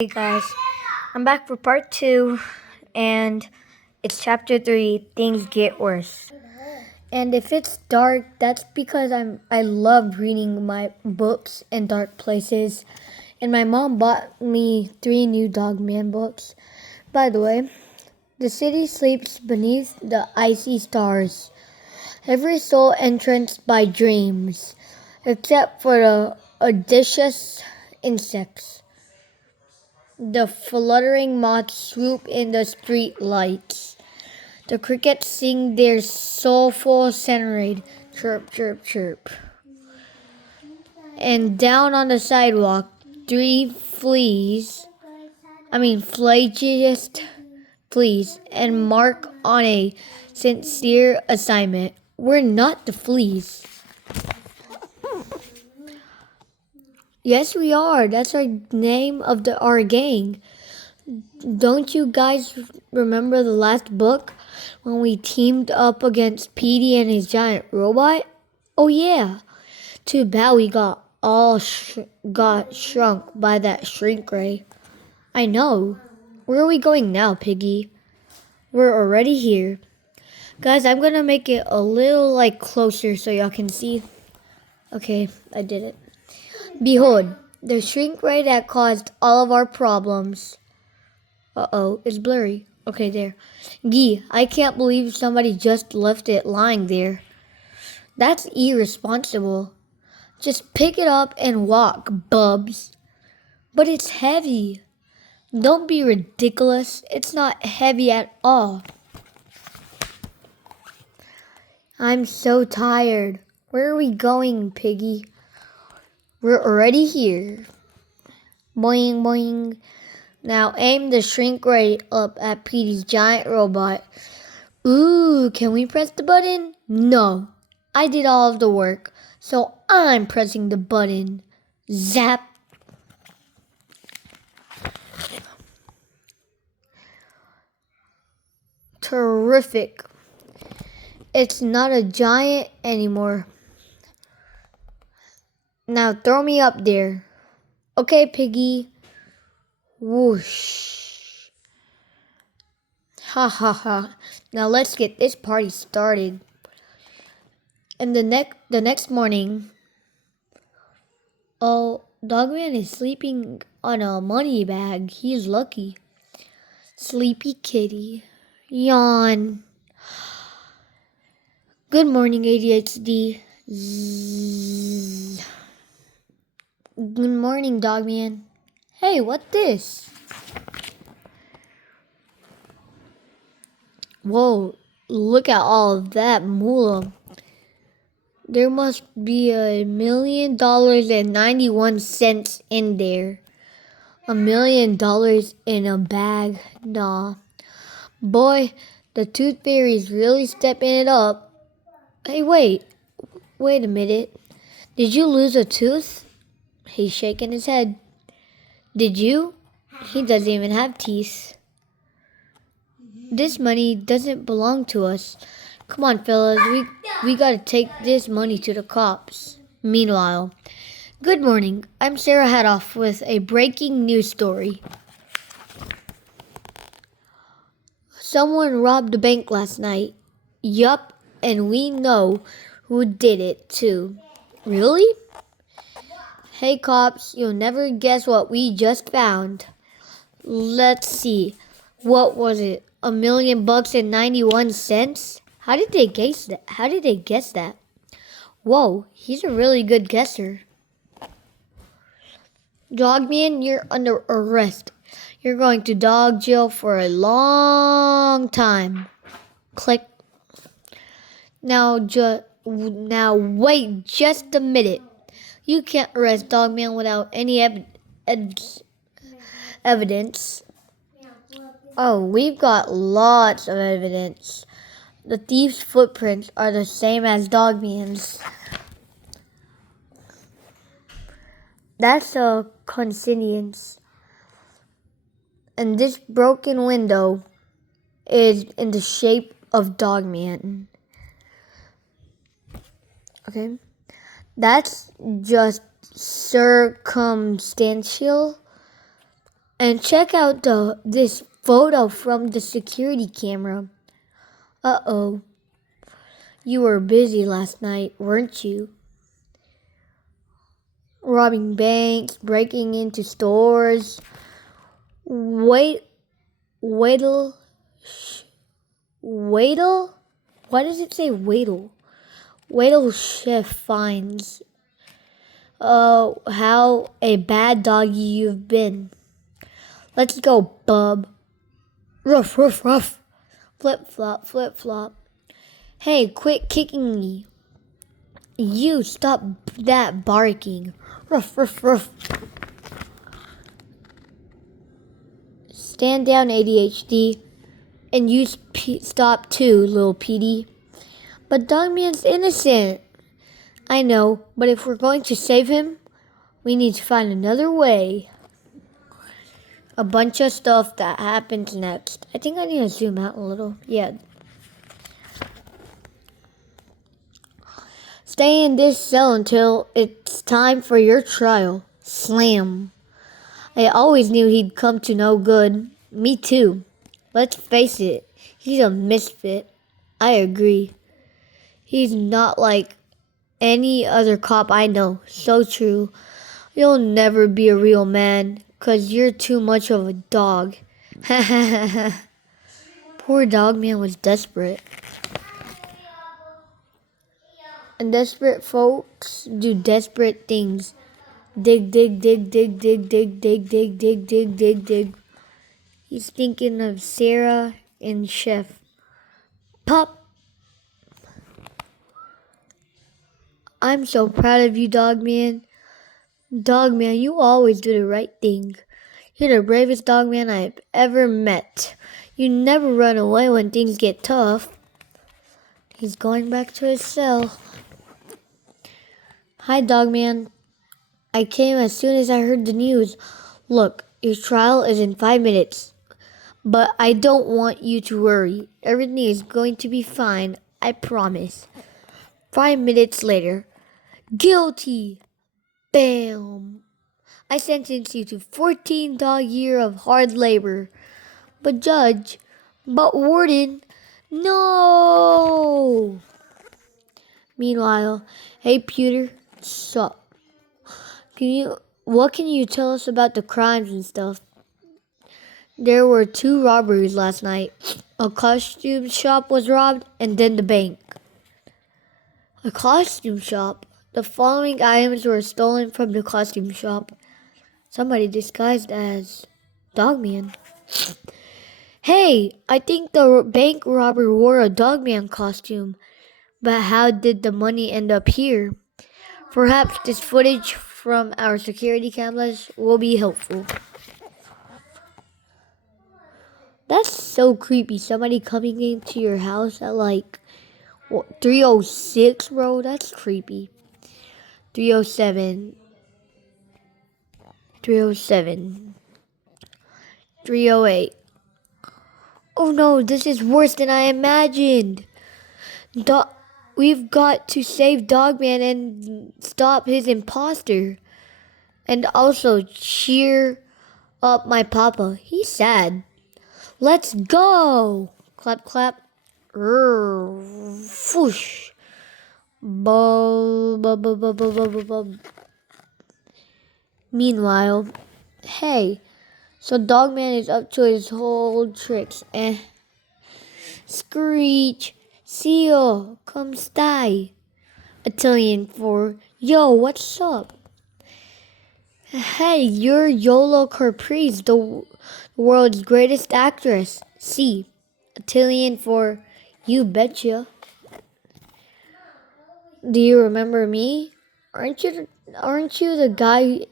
Hey guys, I'm back for part 2, and it's chapter 3, Things Get Worse. And if it's dark, that's because I love reading my books in dark places. And my mom bought me 3 new Dogman books. By the way, the city sleeps beneath the icy stars. Every soul entranced by dreams, except for the audacious insects. The fluttering moths swoop in the street lights. The crickets sing their soulful serenade, chirp, chirp, chirp. And down on the sidewalk, 3 flagiest fleas, and mark on a sincere assignment. We're not the fleas. Yes, we are. That's our name of our gang. Don't you guys remember the last book when we teamed up against Petey and his giant robot? Oh yeah. Too bad we got shrunk by that shrink ray. I know. Where are we going now, Piggy? We're already here. Guys, I'm gonna make it a little closer so y'all can see. Okay, I did it. Behold, the shrink ray that caused all of our problems. Uh-oh, it's blurry. Okay, there. Gee, I can't believe somebody just left it lying there. That's irresponsible. Just pick it up and walk, bubs. But it's heavy. Don't be ridiculous. It's not heavy at all. I'm so tired. Where are we going, Piggy? We're already here. Boing, boing. Now aim the shrink ray up at Petey's giant robot. Ooh, can we press the button? No, I did all of the work, so I'm pressing the button. Zap. Terrific. It's not a giant anymore. Now throw me up there. Okay, Piggy. Whoosh. Ha ha ha. Now let's get this party started. And the next morning, Dogman is sleeping on a money bag. He's lucky. Sleepy kitty. Yawn. Good morning, ADHD. Zzz. Good morning, Dogman. Hey, what's this? Whoa, look at all of that moolah. There must be $1,000,091 in there. $1,000,000 in a bag? Nah. Boy, the tooth fairy's really stepping it up. Hey, wait a minute. Did you lose a tooth? He's shaking his head. Did you? He doesn't even have teeth. This money doesn't belong to us. Come on, fellas, we gotta take this money to the cops. Meanwhile, good morning. I'm Sarah Hadoff with a breaking news story. Someone robbed a bank last night. Yup, and we know who did it too. Really? Hey cops, you'll never guess what we just found. Let's see. What was it? $1,000,091? How did they guess that? Whoa, he's a really good guesser. Dogman, you're under arrest. You're going to dog jail for a long time. Click. Now wait just a minute. You can't arrest Dogman without any evidence. Oh, we've got lots of evidence. The thief's footprints are the same as Dogman's. That's a coincidence. And this broken window is in the shape of Dogman. Okay? That's just circumstantial. And check out this photo from the security camera. Uh-oh. You were busy last night, weren't you? Robbing banks, breaking into stores. Wait, waitl, waitl? Why does it say waitl? Waitl chef finds. Oh, how a bad doggy you've been. Let's go, bub. Ruff, ruff, ruff. Flip, flop, flip, flop. Hey, quit kicking me. You stop that barking. Ruff, ruff, ruff. Stand down, ADHD. And you stop too, little Petey. But Dogman's innocent. I know, but if we're going to save him, we need to find another way. A bunch of stuff that happens next. I think I need to zoom out a little. Yeah. Stay in this cell until it's time for your trial. Slam. I always knew he'd come to no good. Me too. Let's face it, he's a misfit. I agree. He's not like any other cop I know. So true. You'll never be a real man, 'cause you're too much of a dog. Poor Dogman was desperate. And desperate folks do desperate things. Dig, dig, dig, dig, dig, dig, dig, dig, dig, dig, dig, dig. He's thinking of Sarah and Chef. Pop! I'm so proud of you, Dogman. Dogman, you always do the right thing. You're the bravest dogman I've ever met. You never run away when things get tough. He's going back to his cell. Hi, Dogman. I came as soon as I heard the news. Look, your trial is in 5 minutes. But I don't want you to worry. Everything is going to be fine, I promise. 5 minutes later. Guilty! Bam! I sentence you to 14 dog year of hard labor. But judge, but warden, no! Meanwhile, hey Pewter, sup? What can you tell us about the crimes and stuff? There were 2 robberies last night. A costume shop was robbed and then the bank. A costume shop? The following items were stolen from the costume shop. Somebody disguised as Dogman. Hey, I think the bank robber wore a Dogman costume. But how did the money end up here? Perhaps this footage from our security cameras will be helpful. That's so creepy. Somebody coming into your house at like 3:06, bro. That's creepy. 3:07. 3:07. 3:08. Oh no, this is worse than I imagined. We've got to save Dogman and stop his imposter. And also cheer up my papa. He's sad. Let's go! Clap, clap. Foosh. Meanwhile, hey, so Dogman is up to his whole tricks. Screech, Seal, come sty. Italian for, yo, what's up? Hey, you're Yola Caprice, the world's greatest actress. C. Italian for, you betcha. Do you remember me? Aren't you the guy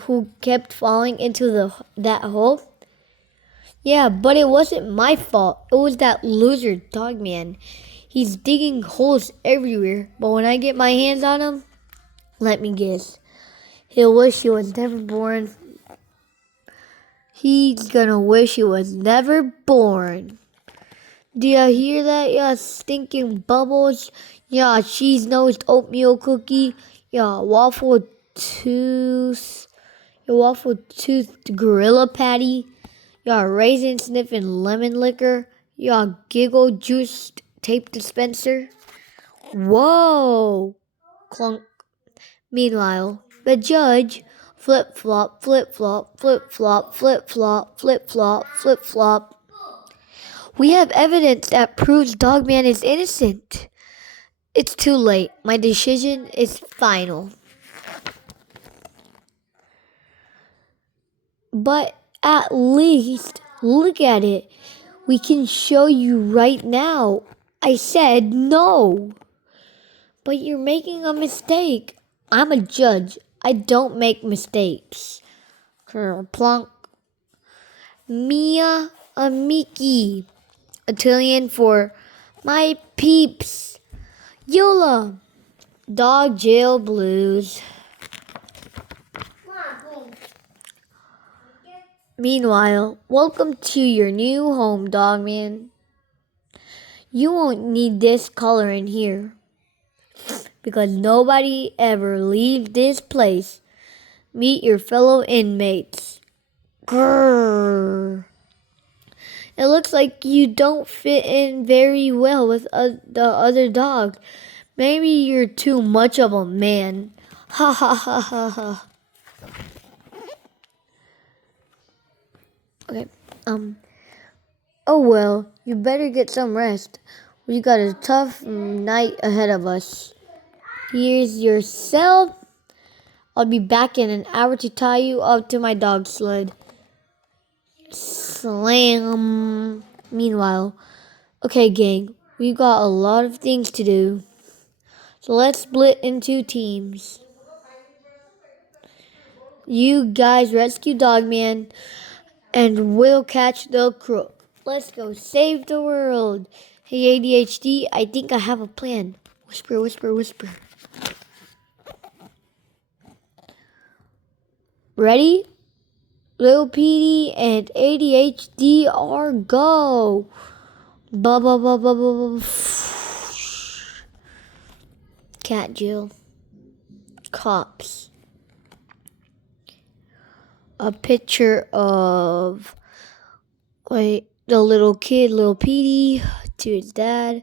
who kept falling into that hole? Yeah, but it wasn't my fault. It was that loser Dogman. He's digging holes everywhere, but when I get my hands on him, let me guess, he'll wish he was never born. He's gonna wish he was never born. Do you hear that, ya stinking bubbles? Ya cheese-nosed oatmeal cookie? Ya waffle tooth? your waffle-toothed gorilla patty, your raisin sniffing lemon liquor, your giggle juiced tape dispenser. Whoa! Clunk. Meanwhile, the judge, flip flop, flip flop, flip flop, flip flop, flip flop, flip flop. We have evidence that proves Dogman is innocent. It's too late. My decision is final. But at least, look at it. We can show you right now. I said no. But you're making a mistake. I'm a judge. I don't make mistakes. Plunk. Mia Amiki. Italian for my peeps. Yola. Dog jail blues. Meanwhile, welcome to your new home, Dogman. You won't need this color in here because nobody ever leaves this place. Meet your fellow inmates. Grrr. It looks like you don't fit in very well with the other dog. Maybe you're too much of a man. Ha ha ha ha ha. Okay. Oh well, you better get some rest. We got a tough night ahead of us. Here's your cell. I'll be back in an hour to tie you up to my dog sled. Slam. Meanwhile, okay, gang, we got a lot of things to do. So let's split into teams. You guys rescue Dogman, and we'll catch the crook. Let's go save the world. Hey, ADHD, I think I have a plan. Whisper, whisper, whisper. Ready? Lil PD and ADHD are go. Ba ba ba ba ba ba. Cat Jill. Cops. A picture of the little kid, Lil PD, to his dad.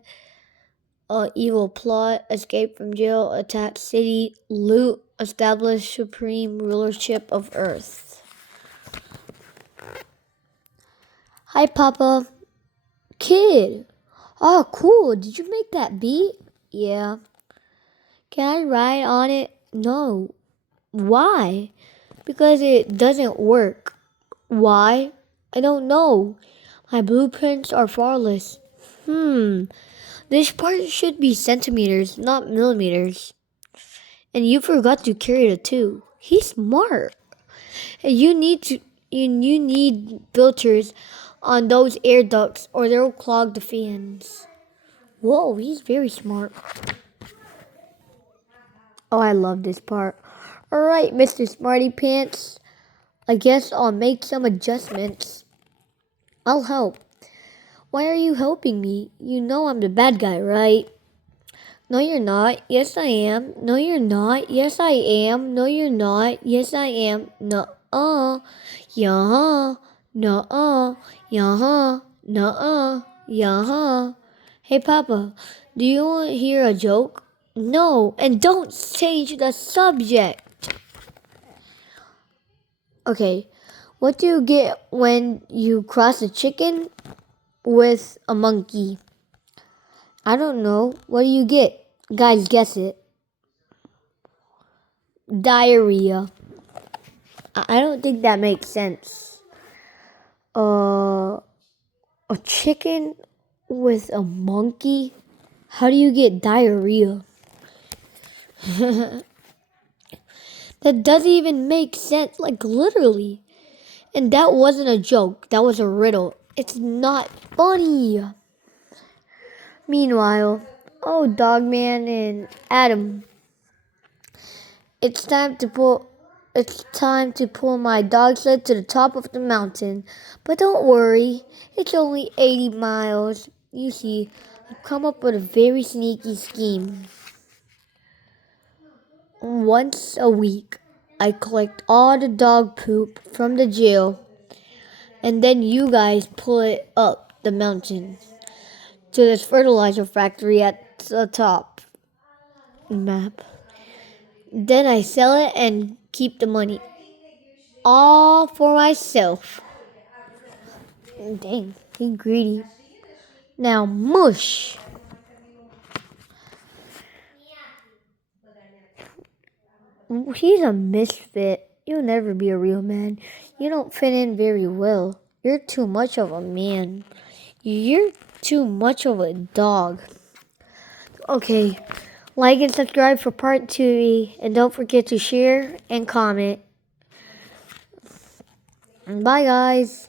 Evil plot, escape from jail, attack city, loot, establish supreme rulership of Earth. Hi, Papa. Kid. Oh, cool. Did you make that beat? Yeah. Can I ride on it? No. Why? Because it doesn't work. Why? I don't know. My blueprints are flawless. This part should be centimeters, not millimeters. And you forgot to carry the two. He's smart. And you need filters on those air ducts or they'll clog the fans. Whoa, he's very smart. Oh, I love this part. Alright, Mr. Smarty Pants. I guess I'll make some adjustments. I'll help. Why are you helping me? You know I'm the bad guy, right? No, you're not. Yes, I am. No, you're not. Yes, I am. No, you're not. Yes, I am. No, yeah, no, yeah, no, yeah. Hey, Papa, do you want to hear a joke? No, and don't change the subject. Okay, what do you get when you cross a chicken with a monkey? I don't know. What do you get? Guys, guess it. Diarrhea. I don't think that makes sense. A chicken with a monkey? How do you get diarrhea? That doesn't even make sense, like literally. And that wasn't a joke, that was a riddle. It's not funny. Meanwhile, oh, Dogman and Adam. It's time to pull my dog sled to the top of the mountain. But don't worry, it's only 80 miles. You see, I've come up with a very sneaky scheme. Once a week, I collect all the dog poop from the jail, and then you guys pull it up the mountain to this fertilizer factory at the top map. Then I sell it and keep the money all for myself. Dang, he's greedy. Now mush. He's a misfit. You'll never be a real man. You don't fit in very well. You're too much of a man. You're too much of a dog. Okay, like and subscribe for part 2, and don't forget to share and comment. Bye, guys.